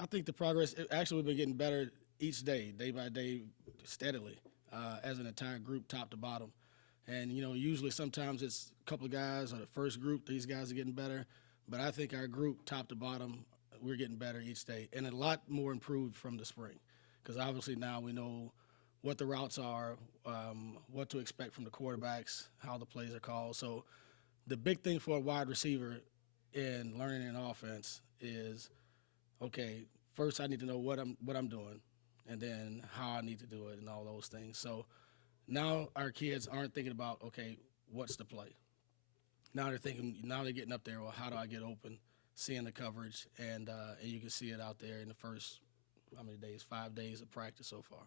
I think the progress, actually, we've been getting better each day, day by day, steadily, as an entire group, top to bottom. And, usually sometimes it's a couple of guys or the first group, these guys are getting better. But I think our group, top to bottom, we're getting better each day. And a lot more improved from the spring. Because obviously now we know what the routes are, what to expect from the quarterbacks, how the plays are called. So the big thing for a wide receiver in learning an offense is, okay, first I need to know what I'm doing, and then how I need to do it, and all those things. So now our kids aren't thinking about, okay, what's the play. Now they're thinking. Now they're getting up there. Well, how do I get open? Seeing the coverage, and you can see it out there in the first how many days? 5 days of practice so far.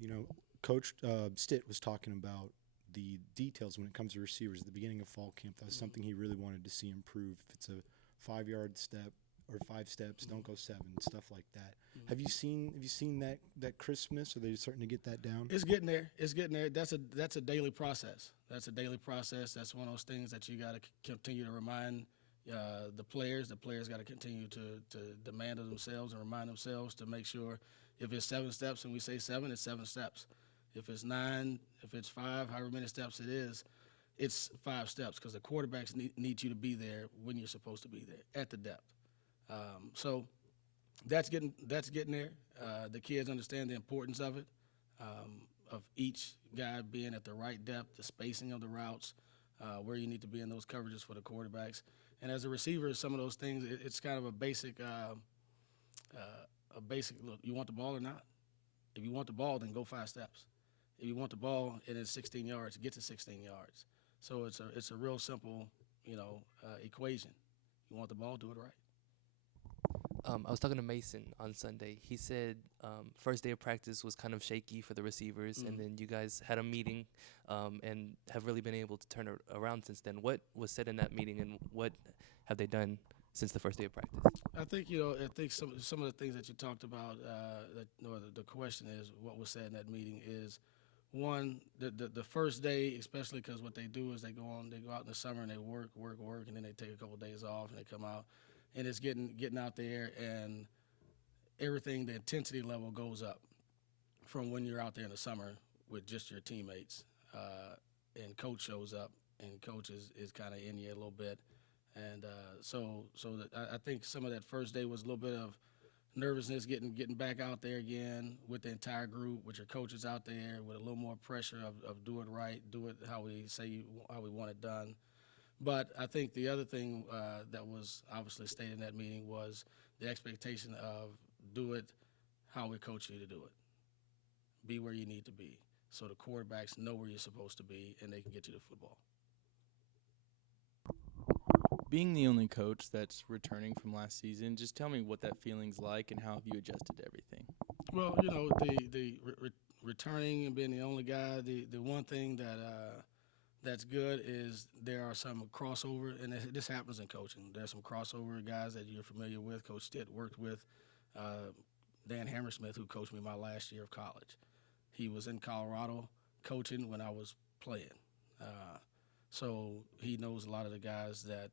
You know, Coach Stitt was talking about the details when it comes to receivers at the beginning of fall camp. That was something he really wanted to see improve. If it's a 5-yard step or 5 steps, don't go 7, stuff like that. Have you seen that crispness? Are they starting to get that down? It's getting there. It's getting there. That's a daily process. That's a daily process. That's one of those things that you got to continue to remind the players. The players got to continue to demand of themselves and remind themselves to make sure if it's 7 steps and we say 7, it's 7 steps. If it's 9, if it's 5, however many steps it is, it's 5 steps because the quarterbacks need you to be there when you're supposed to be there at the depth. So that's getting there. The kids understand the importance of each guy being at the right depth, the spacing of the routes, where you need to be in those coverages for the quarterbacks. And as a receiver, some of those things, it's kind of a basic look. You want the ball or not? If you want the ball, then go 5 steps. If you want the ball and it's 16 yards, get to 16 yards. So it's a real simple, equation. You want the ball, do it right. I was talking to Mason on Sunday. He said first day of practice was kind of shaky for the receivers, and then you guys had a meeting and have really been able to turn it around since then. What was said in that meeting, and what have they done since the first day of practice? I think some of the things that you talked about. The question is what was said in that meeting is one the first day, especially because what they do is they go out in the summer and they work, and then they take a couple of days off and they come out, and it's getting out there and everything. The intensity level goes up from when you're out there in the summer with just your teammates, and coach shows up and coach is kind of in you a little bit. And I think some of that first day was a little bit of nervousness, getting back out there again with the entire group, with your coaches out there, with a little more pressure of do it right, do it how we want it done. But I think the other thing that was obviously stated in that meeting was the expectation of do it how we coach you to do it. Be where you need to be, so the quarterbacks know where you're supposed to be and they can get you the football. Being the only coach that's returning from last season, just tell me what that feeling's like and how have you adjusted to everything? Well, the returning and being the only guy, the one thing that's good is there are some crossover, and this happens in coaching. There's some crossover guys that you're familiar with. Coach Stitt worked with Dan Hammersmith, who coached me my last year of college. He was in Colorado coaching when I was playing. So he knows a lot of the guys that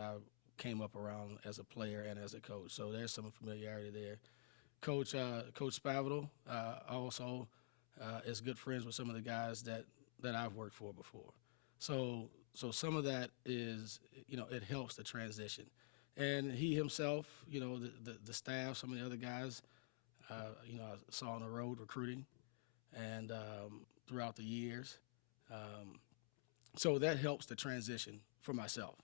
I came up around as a player and as a coach. So there's some familiarity there. Coach Spavital also is good friends with some of the guys that I've worked for before. So some of that is, it helps the transition. And he himself, the staff, some of the other guys, I saw on the road recruiting and throughout the years. So that helps the transition for myself.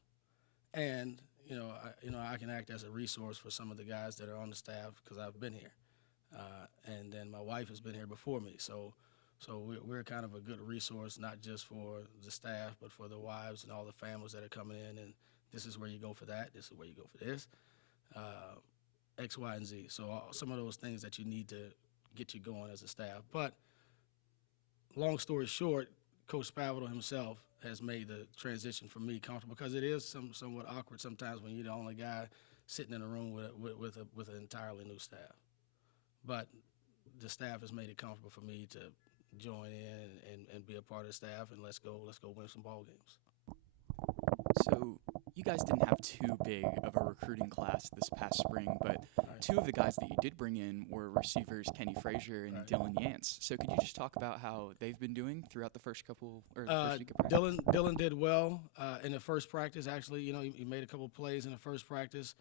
And, I can act as a resource for some of the guys that are on the staff because I've been here. And then my wife has been here before me. So we're kind of a good resource, not just for the staff, but for the wives and all the families that are coming in. And this is where you go for that. This is where you go for this. X, Y, and Z. So some of those things that you need to get you going as a staff. But long story short, Coach Spavital himself has made the transition for me comfortable because it is somewhat awkward sometimes when you're the only guy sitting in a room with an entirely new staff. But the staff has made it comfortable for me to join in and be a part of the staff, and let's go win some ball games. So you guys didn't have too big of a recruiting class this past spring, but Right. two of the guys that you did bring in were receivers Kenny Frazier and Right. Dylan Yance. So could you just talk about how they've been doing throughout the first couple or the first week of practice? Dylan did well in the first practice. Actually, he made a couple plays in the first practice.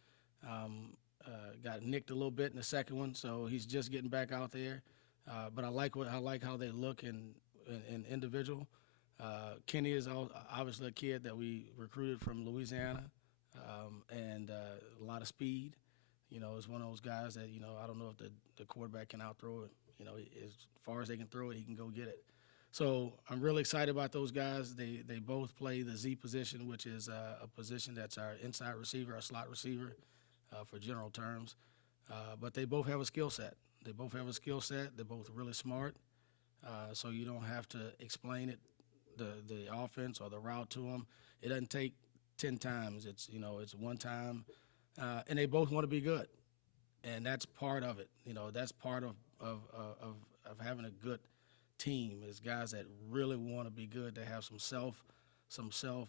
Got nicked a little bit in the second one, so he's just getting back out there. But I like how they look in individual. Kenny is obviously a kid that we recruited from Louisiana, and a lot of speed. Is one of those guys that I don't know if the quarterback can outthrow it. As far as they can throw it, he can go get it. So I'm really excited about those guys. They both play the Z position, which is a position that's our inside receiver, our slot receiver, for general terms. But they both have a skill set. They're both really smart. So you don't have to explain it, the offense or the route to them. It doesn't take 10 times. It's one time, and they both want to be good, and that's part of it. That's part of having a good team is guys that really want to be good. They have some self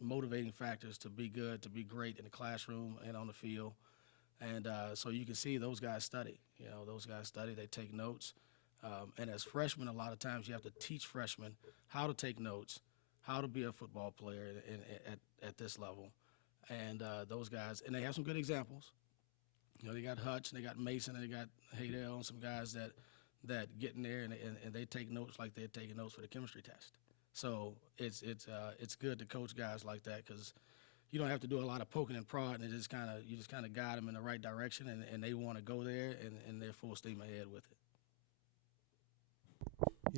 motivating factors to be good, to be great in the classroom and on the field. And so you can see those guys study. They take notes. And as freshmen, a lot of times you have to teach freshmen how to take notes, how to be a football player at this level. And those guys, and they have some good examples. They got Hutch, and they got Mason, and they got Haydell, and some guys that get in there and they take notes like they're taking notes for the chemistry test. So it's good to coach guys like that because you don't have to do a lot of poking and prodding. You just kind of guide them in the right direction, and they want to go there, and they're full steam ahead with it.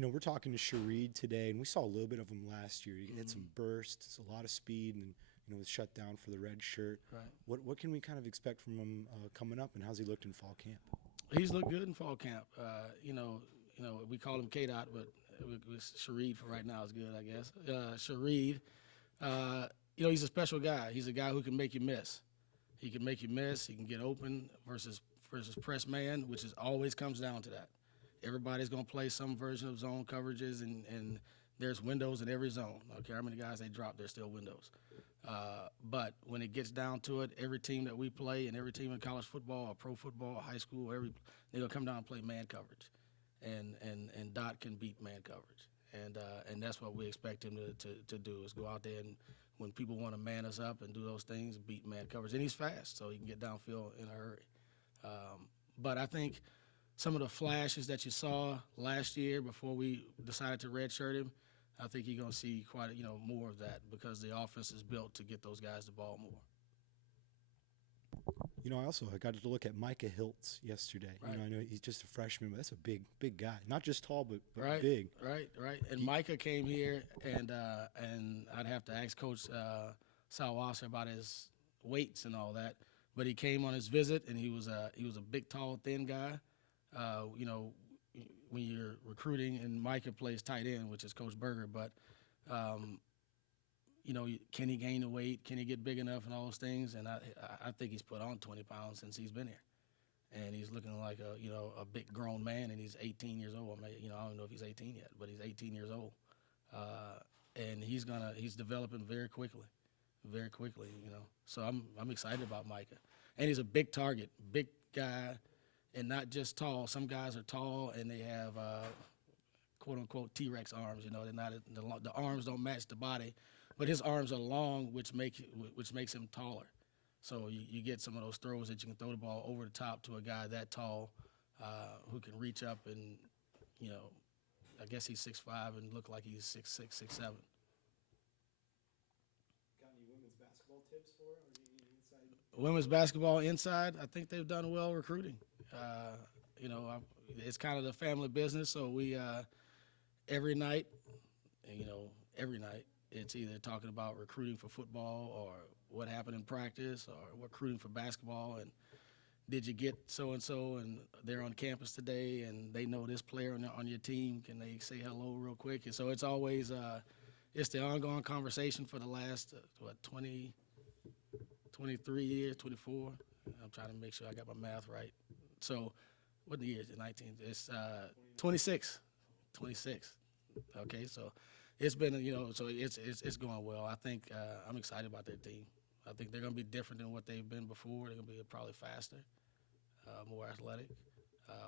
We're talking to Shareed today, and we saw a little bit of him last year. He had some bursts, a lot of speed, and was shut down for the red shirt. Right. What can we kind of expect from him coming up, and how's he looked in fall camp? He's looked good in fall camp. We call him K-Dot, but Shareed for right now is good, I guess. Shareed, he's a special guy. He's a guy who can make you miss. He can make you miss. He can get open versus press man, which always comes down to that. Everybody's going to play some version of zone coverages, and there's windows in every zone. I don't care how many guys they drop, there's still windows. But when it gets down to it, every team that we play and every team in college football or pro football or high school, they're going to come down and play man coverage. And Dot can beat man coverage. And that's what we expect him to do is go out there and when people want to man us up and do those things, beat man coverage. And he's fast, so he can get downfield in a hurry. But I think some of the flashes that you saw last year before we decided to redshirt him, I think you're going to see quite more of that because the offense is built to get those guys the ball more. I got to look at Micah Hiltz yesterday. Right. I know he's just a freshman, but that's a big guy. Not just tall, but Right, big. Right. And Micah came here, and I'd have to ask Coach Salwasser about his weights and all that. But he came on his visit, and he was a big, tall, thin guy. When you're recruiting, and Micah plays tight end, which is Coach Berger, but can he gain the weight? Can he get big enough and all those things? And I think he's put on 20 pounds since he's been here. And he's looking like a big grown man, and he's 18 years old. I don't know if he's 18 yet, but he's 18 years old. And he's developing very quickly. So I'm excited about Micah. And he's a big target, big guy, and not just tall. Some guys are tall and they have quote unquote T-Rex arms. They're not the arms don't match the body. But his arms are long, which makes him taller. So you get some of those throws that you can throw the ball over the top to a guy that tall who can reach up and, I guess he's 6'5" and look like he's 6'6", 6'7". Got any women's basketball tips for it? Or any inside? Women's basketball inside, I think they've done well recruiting. It's kind of the family business, so we every night, it's either talking about recruiting for football or what happened in practice or recruiting for basketball and did you get so-and-so and they're on campus today and they know this player on your team, can they say hello real quick? And so it's always it's the ongoing conversation for the last 23 years, 24. I'm trying to make sure I got my math right. So what the year is it? 19? It's 26. Okay, so it's been so it's going well. I think I'm excited about that team. I think they're going to be different than what they've been before. They're going to be probably faster, more athletic,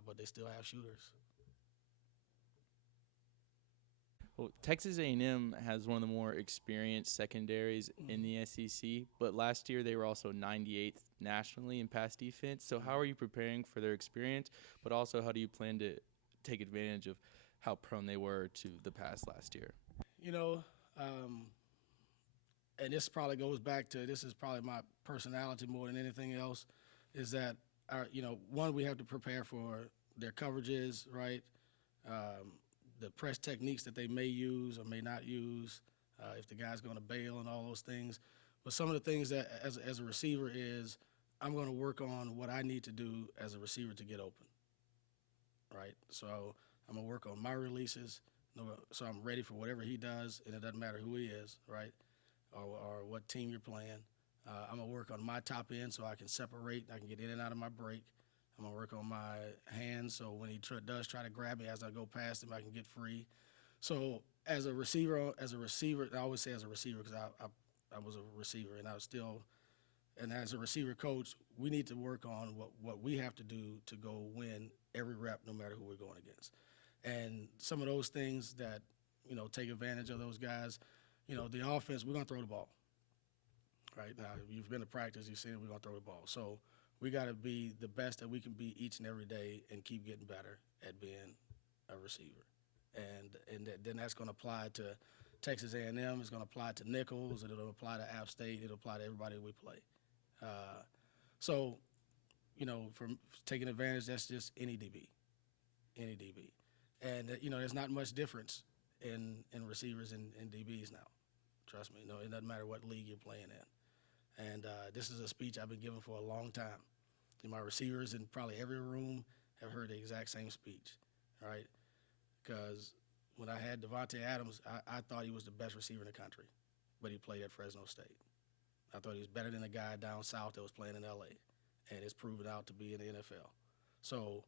but they still have shooters. Well, Texas A&M has one of the more experienced secondaries in the SEC, but last year they were also 98th nationally in pass defense. So how are you preparing for their experience, but also how do you plan to take advantage of how prone they were to the pass last year? You know, and this probably goes back to, this is probably my personality more than anything else, is that, one, we have to prepare for their coverages, right? The press techniques that they may use or may not use, if the guy's going to bail and all those things. But some of the things that as a receiver is, I'm going to work on what I need to do as a receiver to get open, right? So I'm going to work on my releases, so I'm ready for whatever he does, and it doesn't matter who he is, right, or what team you're playing. I'm going to work on my top end so I can separate, I can get in and out of my break. I'm going to work on my hands so when he does try to grab me as I go past him, I can get free. So as a receiver, I always say as a receiver because I was a receiver and I was still, and as a receiver coach, we need to work on what we have to do to go win every rep no matter who we're going against. And some of those things that, take advantage of those guys, the offense, we're going to throw the ball. Right now, you've been to practice, you've seen it, we're going to throw the ball. So we got to be the best that we can be each and every day and keep getting better at being a receiver. And then that's going to apply to Texas A&M. It's going to apply to Nichols. It'll apply to App State. It'll apply to everybody we play. So, from taking advantage, that's just any DB. And, there's not much difference in receivers and DBs now. Trust me. No, it doesn't matter what league you're playing in. And this is a speech I've been giving for a long time. And my receivers in probably every room have heard the exact same speech, right? Because when I had Devontae Adams, I thought he was the best receiver in the country, but he played at Fresno State. I thought he was better than a guy down south that was playing in L.A., and it's proven out to be in the NFL. So,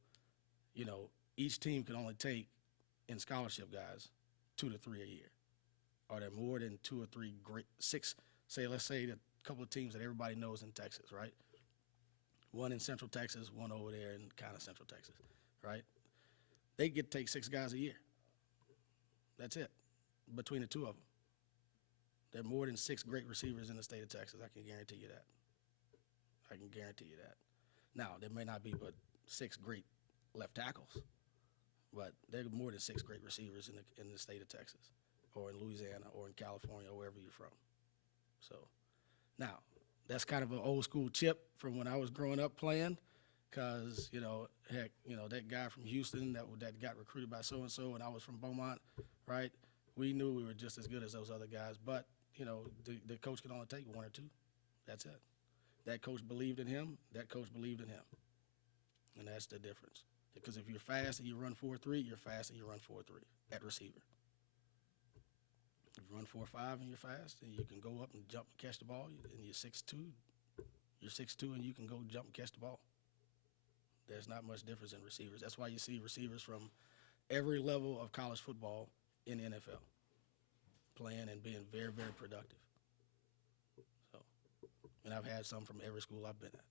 each team can only take, in scholarship guys, 2 to 3 a year. Are there more than 2 or 3 great, 6, let's say the couple of teams that everybody knows in Texas, right? One in Central Texas, one over there in kind of Central Texas, right? They get to take 6 guys a year. That's it, between the two of them. There are more than 6 great receivers in the state of Texas. I can guarantee you that. Now, there may not be but 6 great left tackles, but there are more than 6 great receivers in the state of Texas or in Louisiana or in California or wherever you're from. So, now, that's kind of an old school chip from when I was growing up playing because, that guy from Houston that got recruited by so-and-so and I was from Beaumont, right? We knew we were just as good as those other guys, but, the coach could only take 1 or 2. That's it. That coach believed in him. That coach believed in him. And that's the difference. Because if you're fast and you run 4.3, you're fast and you run 4.3 at receiver. If you run 4.5 and you're fast and you can go up and jump and catch the ball and you're 6'2", and you can go jump and catch the ball. There's not much difference in receivers. That's why you see receivers from every level of college football in the NFL playing and being very, very productive. So, and I've had some from every school I've been at.